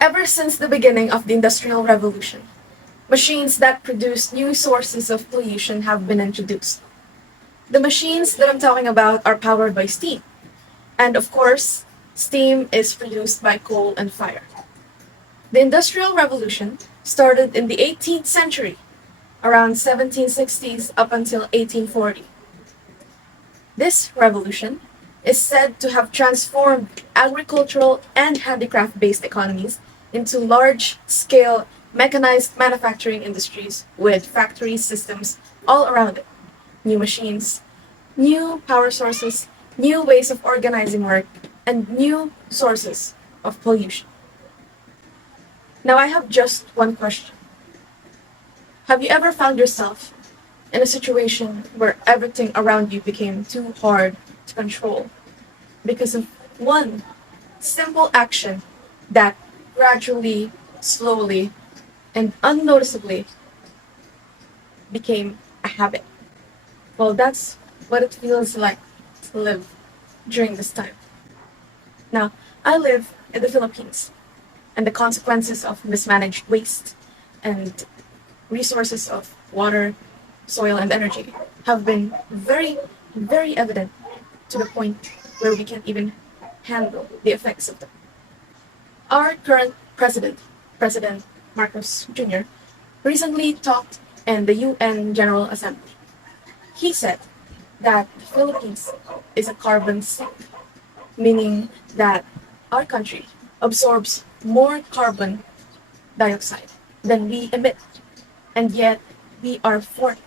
Ever since the beginning of the Industrial Revolution, machines that produce new sources of pollution have been introduced. The machines that I'm talking about are powered by steam. And of course, steam is produced by coal and fire. The Industrial Revolution started in the 18th century, around 1760s up until 1840. This revolution is said to have transformed agricultural and handicraft-based economies into large-scale mechanized manufacturing industries with factory systems all around it. New machines, new power sources, new ways of organizing work, and new sources of pollution. Now I have just one question. Have you ever found yourself in a situation where everything around you became too hard to control because of one simple action that gradually, slowly, and unnoticeably became a habit? Well, that's what it feels like to live during this time. Now, I live in the Philippines, and the consequences of mismanaged waste and resources of water, soil, and energy have been very, very evident to the point where we can't even handle the effects of them. Our current president, President Marcos Jr., recently talked in the UN General Assembly. He said that the Philippines is a carbon sink, meaning that our country absorbs more carbon dioxide than we emit, and yet we are fourth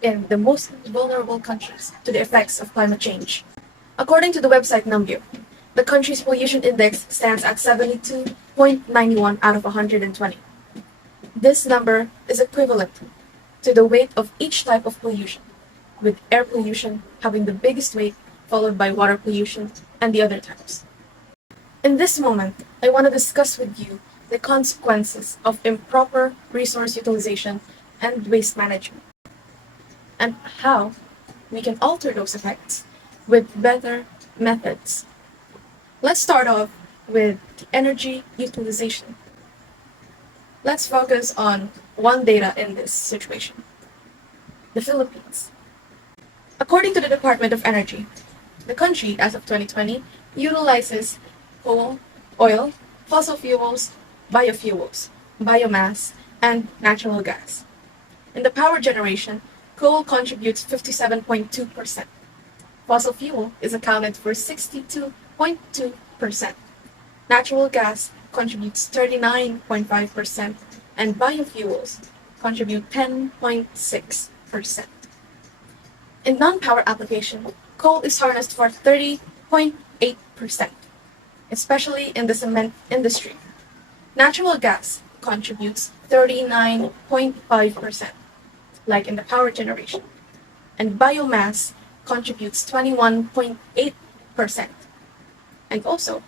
in the most vulnerable countries to the effects of climate change. According to the website Numbeo, the country's pollution index stands at 72.91 out of 120. This number is equivalent to the weight of each type of pollution, with air pollution having the biggest weight, followed by water pollution and the other types. In this moment, I want to discuss with you the consequences of improper resource utilization and waste management, and how we can alter those effects with better methods. Let's start off with energy utilization. Let's focus on one data in this situation: the Philippines. According to the Department of Energy, the country, as of 2020, utilizes coal, oil, fossil fuels, biofuels, biomass, and natural gas. In the power generation, coal contributes 57.2%. Fossil fuel is accounted for 62.2%. Natural gas contributes 39.5%, and biofuels contribute 10.6%. In non-power application, coal is harnessed for 30.8%, especially in the cement industry. Natural gas contributes 39.5%, like in the power generation, and biomass contributes 21.8%. And also,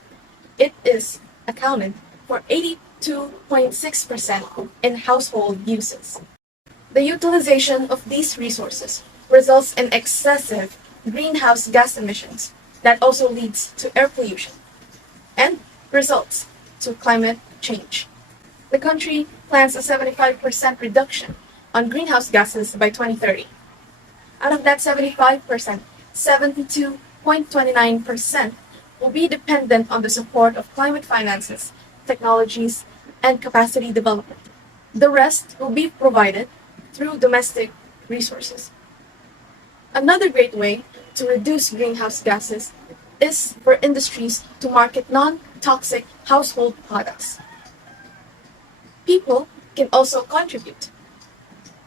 it is accounted for 82.6% in household uses. The utilization of these resources results in excessive greenhouse gas emissions that also leads to air pollution and results to climate change. The country plans a 75% reduction on greenhouse gases by 2030. Out of that 75%, 72.29% will be dependent on the support of climate finances, technologies, and capacity development. The rest will be provided through domestic resources. Another great way to reduce greenhouse gases is for industries to market non-toxic household products. People can also contribute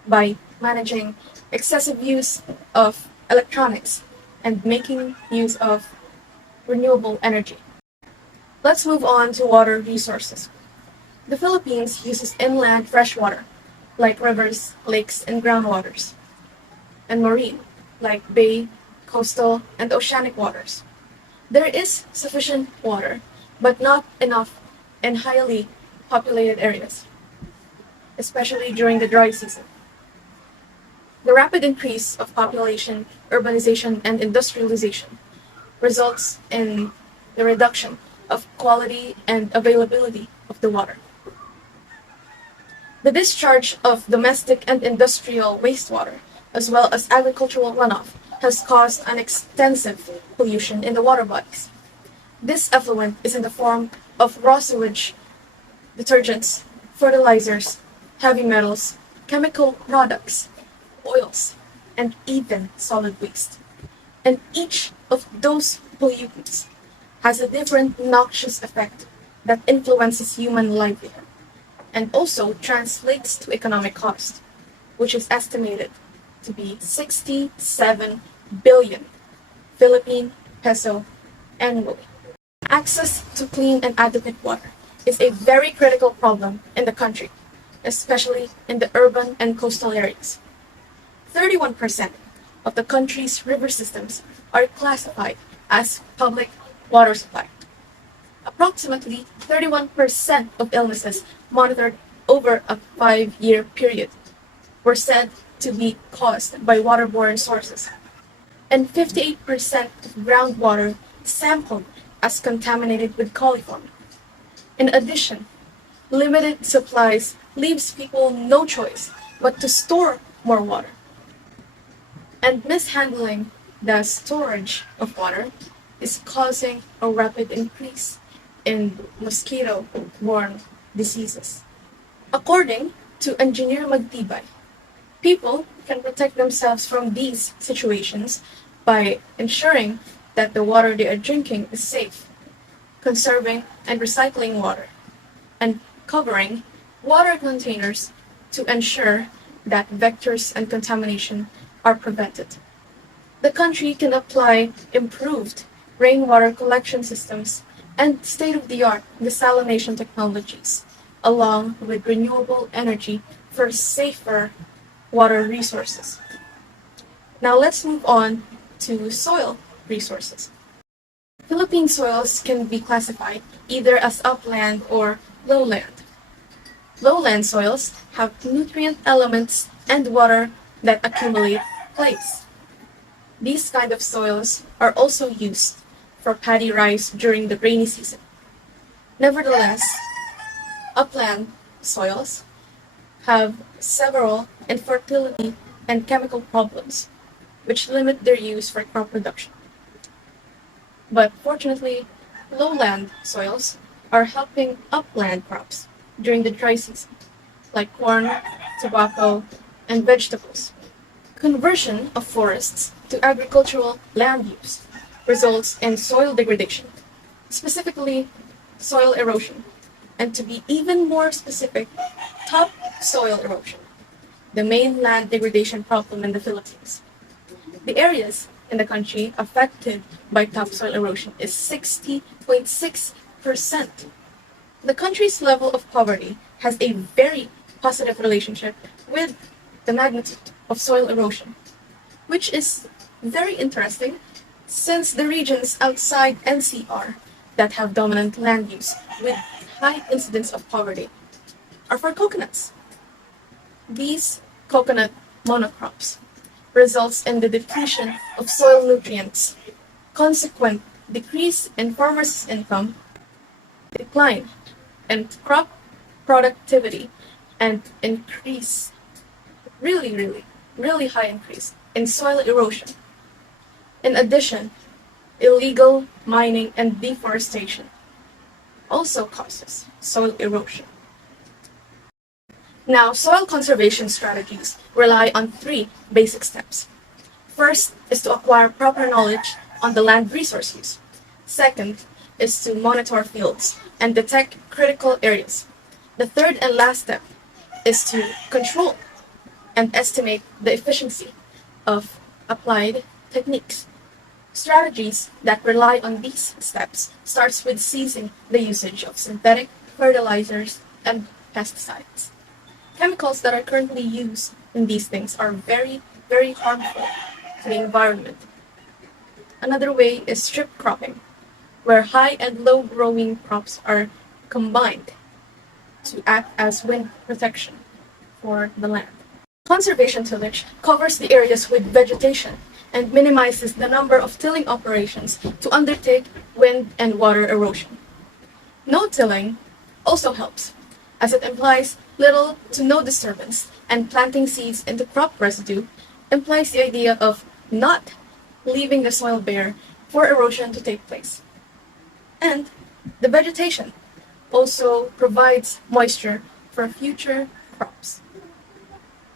by managing excessive use of electronics and making use of renewable energy. Let's move on to water resources. The Philippines uses inland freshwater, like rivers, lakes, and groundwaters, and marine, like bay, coastal, and oceanic waters. There is sufficient water, but not enough in highly populated areas, especially during the dry season. The rapid increase of population, urbanization, and industrialization results in the reduction of quality and availability of the water. The discharge of domestic and industrial wastewater, as well as agricultural runoff, has caused an extensive pollution in the water bodies. This effluent is in the form of raw sewage, detergents, fertilizers, heavy metals, chemical products, oils, and even solid waste. And each of those pollutants has a different noxious effect that influences human livelihood and also translates to economic cost, which is estimated to be 67 billion Philippine peso annually. Access to clean and adequate water is a very critical problem in the country, especially in the urban and coastal areas. 31% of the country's river systems are classified as public water supply. Approximately 31% of illnesses monitored over a 5-year period were said to be caused by waterborne sources, and 58% of groundwater sampled as contaminated with coliform. In addition, limited supplies leaves people no choice but to store more water. And mishandling the storage of water is causing a rapid increase in mosquito-borne diseases. According to Engineer Magtibay, people can protect themselves from these situations by ensuring that the water they are drinking is safe, conserving and recycling water, and covering water containers to ensure that vectors and contamination are prevented. The country can apply improved rainwater collection systems and state-of-the-art desalination technologies, along with renewable energy for safer water resources. Now let's move on to soil resources. Philippine soils can be classified either as upland or lowland. Lowland soils have nutrient elements and water that accumulate clays. These kind of soils are also used for paddy rice during the rainy season. Nevertheless, upland soils have several infertility and chemical problems, which limit their use for crop production. But fortunately, lowland soils are helping upland crops during the dry season, like corn, tobacco, and vegetables. Conversion of forests to agricultural land use results in soil degradation, specifically soil erosion, and to be even more specific, topsoil erosion, the main land degradation problem in the Philippines. The areas in the country affected by topsoil erosion is 60.6%. The country's level of poverty has a very positive relationship with the magnitude of soil erosion, which is very interesting since the regions outside NCR that have dominant land use with high incidence of poverty are for coconuts. These coconut monocrops results in the depletion of soil nutrients, consequent decrease in farmers' income, decline in crop productivity, and increase, really high increase in soil erosion. In addition, illegal mining and deforestation also causes soil erosion. Now, soil conservation strategies rely on 3 basic steps. First is to acquire proper knowledge on the land resource use. Second is to monitor fields and detect critical areas. The third and last step is to control and estimate the efficiency of applied techniques. Strategies that rely on these steps starts with ceasing the usage of synthetic fertilizers and pesticides. Chemicals that are currently used in these things are very harmful to the environment. Another way is strip cropping, where high and low growing crops are combined to act as wind protection for the land. Conservation tillage covers the areas with vegetation and minimizes the number of tilling operations to undertake wind and water erosion. No tilling also helps, as it implies little to no disturbance, and planting seeds into crop residue implies the idea of not leaving the soil bare for erosion to take place. And the vegetation also provides moisture for future crops.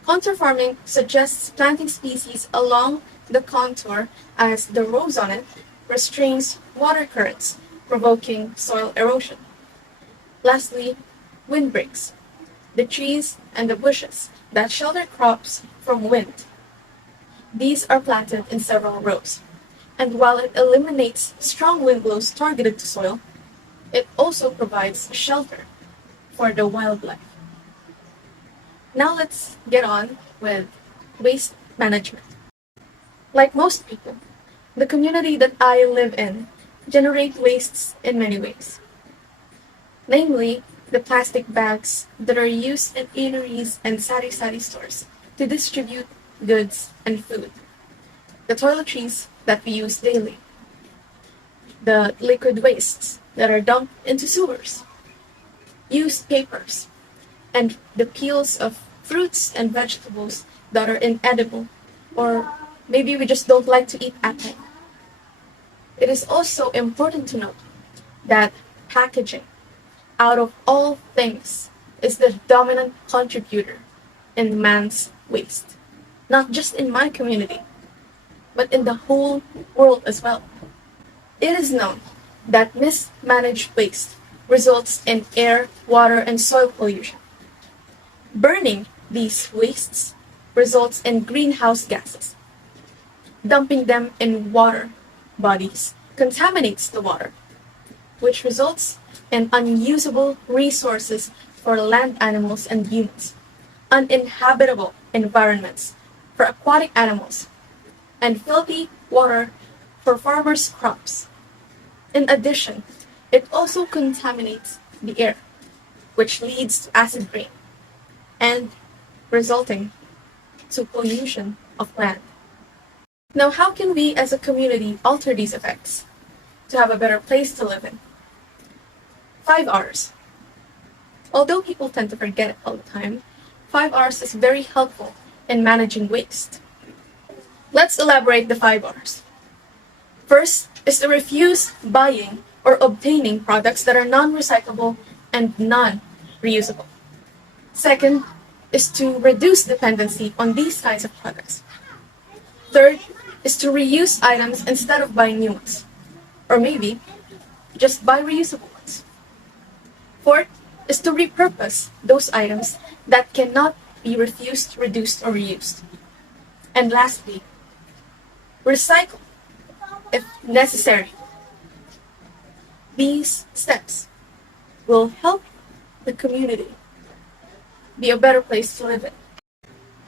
Contour farming suggests planting species along the contour as the rows on it restrains water currents, provoking soil erosion. Lastly, windbreaks, the trees and the bushes that shelter crops from wind. These are planted in several rows, and while it eliminates strong wind blows targeted to soil, it also provides shelter for the wildlife. Now let's get on with waste management. Like most people, the community that I live in generate wastes in many ways. Namely, the plastic bags that are used in eateries and sari-sari stores to distribute goods and food. The toiletries that we use daily. The liquid wastes that are dumped into sewers. Used papers. And the peels of fruits and vegetables that are inedible, or maybe we just don't like to eat at home. It is also important to note that packaging, out of all things, is the dominant contributor in man's waste. Not just in my community, but in the whole world as well. It is known that mismanaged waste results in air, water, and soil pollution. Burning these wastes results in greenhouse gases. Dumping them in water bodies contaminates the water, which results in unusable resources for land animals and humans, uninhabitable environments for aquatic animals, and filthy water for farmers' crops. In addition, it also contaminates the air, which leads to acid rain, and resulting to pollution of land. Now, how can we as a community alter these effects to have a better place to live in? 5 R's. Although people tend to forget it all the time, 5 R's is very helpful in managing waste. Let's elaborate the 5 R's. First is to refuse buying or obtaining products that are non-recyclable and non-reusable. Second is to reduce dependency on these kinds of products. Third is to reuse items instead of buying new ones. Or maybe just buy reusable ones. Fourth is to repurpose those items that cannot be refused, reduced, or reused. And lastly, recycle if necessary. These steps will help the community be a better place to live in.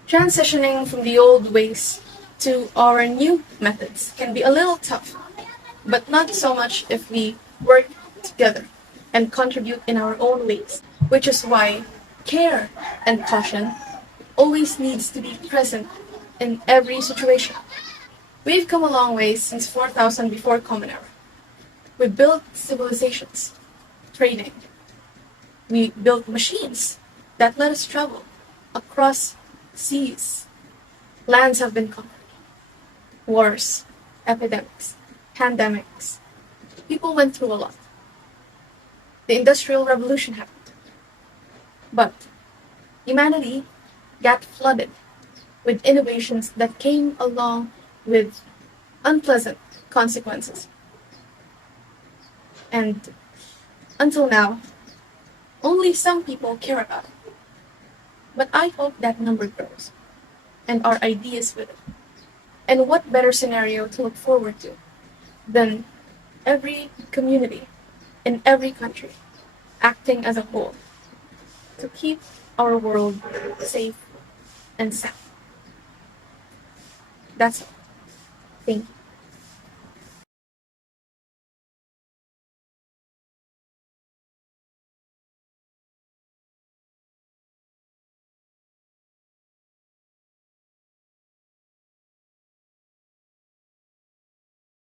Transitioning from the old ways to our new methods can be a little tough, but not so much if we work together and contribute in our own ways, which is why care and caution always needs to be present in every situation. We've come a long way since 4000 before Common Era. We built civilizations, trading. We built machines that let us travel across seas. Lands have been conquered. Wars, epidemics, pandemics. People went through a lot. The Industrial Revolution happened. But humanity got flooded with innovations that came along with unpleasant consequences. And until now, only some people care about it. But I hope that number grows, and our ideas with it. And what better scenario to look forward to than every community in every country acting as a whole to keep our world safe and sound. That's all. Thank you.